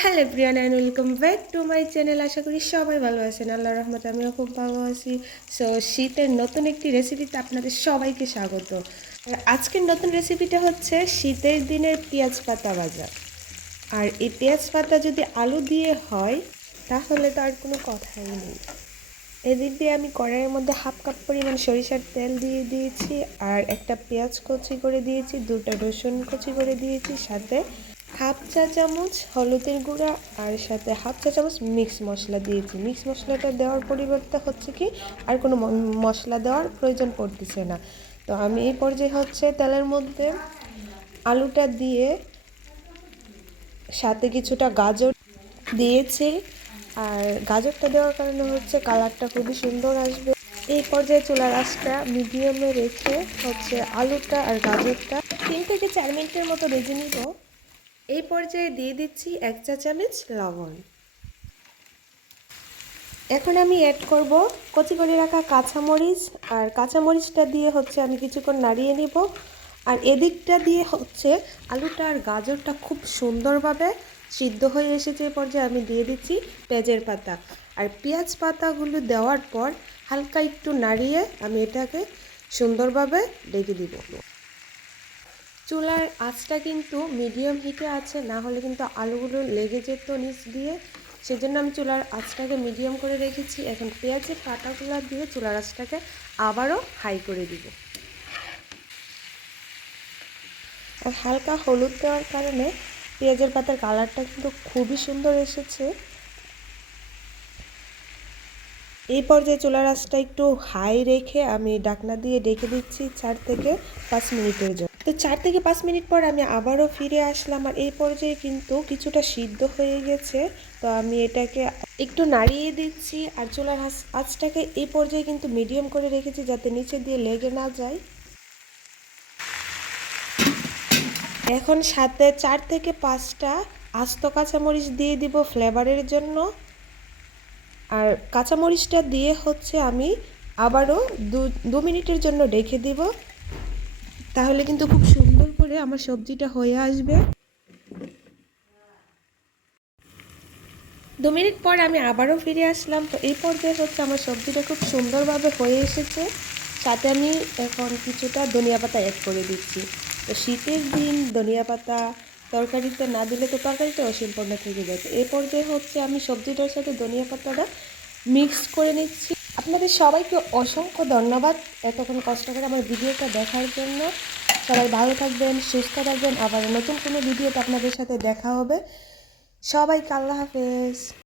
Hello everyone and welcome back to my channel. আশা করি সবাই ভালো আছেন, আল্লাহর রহমতে আমিও খুব ভালো আছি। সো শীতের নতুন একটি রেসিপিতে আপনাদের সবাইকে স্বাগত। আর আজকের নতুন রেসিপিটা হচ্ছে শীতের দিনের পেঁয়াজ পাতা ভাজা। আর এই পেঁয়াজ পাতা যদি আলু দিয়ে হয় তাহলে তো আর কোনো কথাই নেই। এদিক দিয়ে আমি কড়াইয়ের মধ্যে হাফ কাপ পরিমাণ সরিষার তেল দিয়ে দিয়েছি, আর একটা পেঁয়াজ কুচি করে দিয়েছি, দুটো রসুন কুচি করে দিয়েছি, সাথে হাফ চা চামচ হলুদের গুঁড়া আর সাথে হাফ চা চামচ মিক্স মশলা দিয়েছি। মিক্স মশলাটা দেওয়ার পরিবর্তে হচ্ছে কি আর কোনো মশলা দেওয়ার প্রয়োজন পড়তেছে না। তো আমি এই পর্যায়ে হচ্ছে তেলের মধ্যে আলুটা দিয়ে সাথে কিছুটা গাজর দিয়েছি। আর গাজরটা দেওয়ার কারণে হচ্ছে কালারটা খুবই সুন্দর আসবে। এই পর্যায়ে চুলার আঁচটা মিডিয়ামে রেখে হচ্ছে আলুটা আর গাজরটা 3 থেকে 4 মিনিটের মতো ভেজে নিব। এই পর্যায়ে দিয়ে দিচ্ছি 1 চা চামচ লবণ। এখন আমি অ্যাড করব কচি করে রাখা কাঁচামরিচ, আর কাঁচামরিচটা দিয়ে হচ্ছে আমি কিছুক্ষণ নাড়িয়ে নিব। আর এদিকটা দিয়ে হচ্ছে আলুটা আর গাজরটা খুব সুন্দরভাবে সিদ্ধ হয়ে এসেছে। এই পর্যায়ে আমি দিয়ে দিচ্ছি পেঁয়াজের পাতা। আর পেঁয়াজ পাতাগুলো দেওয়ার পর হালকা একটু নাড়িয়ে আমি এটাকে সুন্দরভাবে ঢেকে দিব। চুলার আঁচটা কিন্তু মিডিয়াম হিটে আছে, না হলে কিন্তু আলুগুলো লেগে যেত নিচ দিয়ে। সেজন্য আমি চুলার আঁচটাকে মিডিয়াম করে রেখেছি। এখন পেঁয়াজের পাতাগুলো দিয়ে চুলার আঁচটাকে আবারও হাই করে দিব। আর হালকা হলুদ দেওয়ার কারণে পেঁয়াজের পাতার কালারটা কিন্তু খুবই সুন্দর এসেছে। এই পর্যায়ে চুলার আঁচটা একটু হাই রেখে আমি ঢাকনা দিয়ে ঢেকে দিচ্ছি 4 থেকে 5 মিনিটের জন্য। তো 4 থেকে 5 মিনিট পর আমি আবারও ফিরে আসলাম। আর এই পর্যায়ে কিন্তু কিছুটা সিদ্ধ হয়ে গেছে। তো আমি এটাকে একটু নাড়িয়ে দিচ্ছি। আর চুলার আঁচটাকে এই পর্যায়ে কিন্তু মিডিয়াম করে রেখেছি যাতে নিচে দিয়ে লেগে না যায়। এখন সাথে 4 থেকে 5টা আস্ত কাঁচামরিচ দিয়ে দিব ফ্লেভারের জন্য। আর কাঁচামরিচটা দিয়ে হচ্ছে আমি আবারও 2 মিনিটের জন্য রেখে দিব। তাহলে কিন্তু খুব সুন্দর করে আমার সবজিটা হয়ে আসবে। 2 মিনিট পর আমি আবারও ফিরে আসলাম। তো এই পর্যায়ে হচ্ছে আমার সবজিটা খুব সুন্দরভাবে হয়ে এসেছে। সাথে আমি এখন কিছুটা ধনিয়া পাতা অ্যাড করে দিচ্ছি। তো শীতের দিন ধনিয়া পাতা তরকারিতে না দিলে তো তরকারিটা অসম্পূর্ণ থেকে যায়। তো এই পর্যায়ে হচ্ছে আমি সবজিটার সাথে ধনিয়া পাতাটা মিক্স করে নিচ্ছি। আপনাদের সবাইকে অসংখ্য ধন্যবাদ এতক্ষণ কষ্ট করে আমার ভিডিওটা দেখার জন্য। সবাই ভালো থাকবেন, সুস্থ থাকবেন। আবার নতুন কোনো ভিডিওতে আপনাদের সাথে দেখা হবে। সবাইকে আল্লাহ হাফেজ।